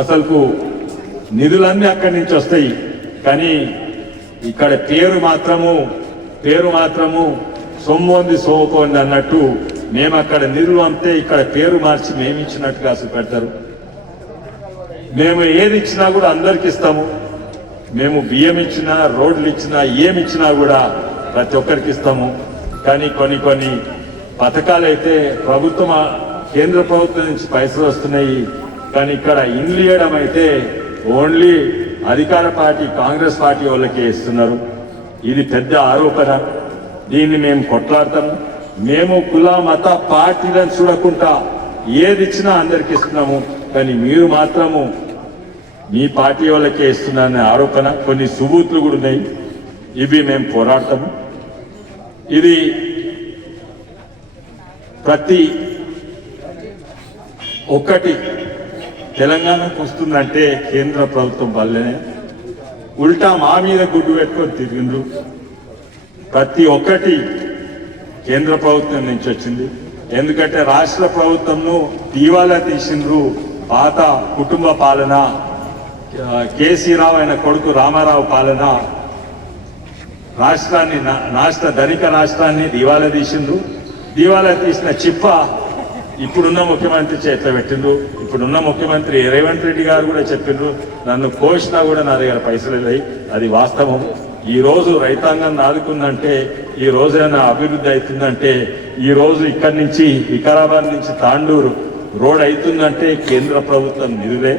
అసలుకు నిధులన్నీ అక్కడి నుంచి వస్తాయి, కానీ ఇక్కడ పేరు మాత్రము సొమ్ముంది సోముకోండి అన్నట్టు మేము అక్కడ నిధులు అంతే ఇక్కడ పేరు మార్చి మేము ఇచ్చినట్టుగా అసలు పెడతారు. మేము ఏది ఇచ్చినా కూడా అందరికి ఇస్తాము. మేము బియ్యం ఇచ్చినా, రోడ్లు ఇచ్చినా, ఏమిచ్చినా కూడా ప్రతి ఒక్కరికి ఇస్తాము. కానీ కొన్ని పథకాలు అయితే కేంద్ర ప్రభుత్వం నుంచి పైసలు వస్తున్నాయి, కానీ ఇక్కడ ఇండ్లు ఇవ్వడం అయితే ఓన్లీ అధికార పార్టీ కాంగ్రెస్ పార్టీ వాళ్ళకే ఇస్తున్నారు. ఇది పెద్ద ఆరోపణ. దీన్ని మేము కొట్లాడతాము. మేము కుల మత పార్టీలను చూడకుండా ఏది ఇచ్చినా అందరికి ఇస్తున్నాము, కానీ మీరు మాత్రము మీ పార్టీ వాళ్ళకే ఇస్తున్నారనే ఆరోపణ, కొన్ని సుబూతులు కూడా ఉన్నాయి. ఇవి మేము పోరాడతాము. ఇది ప్రతి ఒక్కటి తెలంగాణకు వస్తుందంటే కేంద్ర ప్రభుత్వం వల్లనే. ఉల్టా మా మీద గుడ్డు పెట్టుకొని తిరిగిండ్రు. ప్రతి ఒక్కటి కేంద్ర ప్రభుత్వం నుంచి వచ్చింది. ఎందుకంటే రాష్ట్ర ప్రభుత్వంను దివాలా తీసిండ్రు. పాత కుటుంబ పాలన, కేసీ రావు ఆయన కొడుకు రామారావు పాలన రాష్ట్రాన్ని ధనిక రాష్ట్రాన్ని దివాలా తీసిండ్రు. దివాలా తీసిన చిప్ప ఇప్పుడున్న ముఖ్యమంత్రి చేతిలో పెట్టిండ్రు. ఇప్పుడున్న ముఖ్యమంత్రి రేవంత్ రెడ్డి గారు కూడా చెప్పిండ్రు, నన్ను కోసినా కూడా నా దగ్గర పైసలు లేవు. అది వాస్తవం. ఈ రోజు రైతాంగం ఆదుకుందంటే, ఈ రోజైనా అభివృద్ధి అవుతుందంటే, ఈ రోజు ఇక్కడి నుంచి వికారాబాద్ నుంచి తాండూరు రోడ్ అవుతుందంటే కేంద్ర ప్రభుత్వం నిధులే.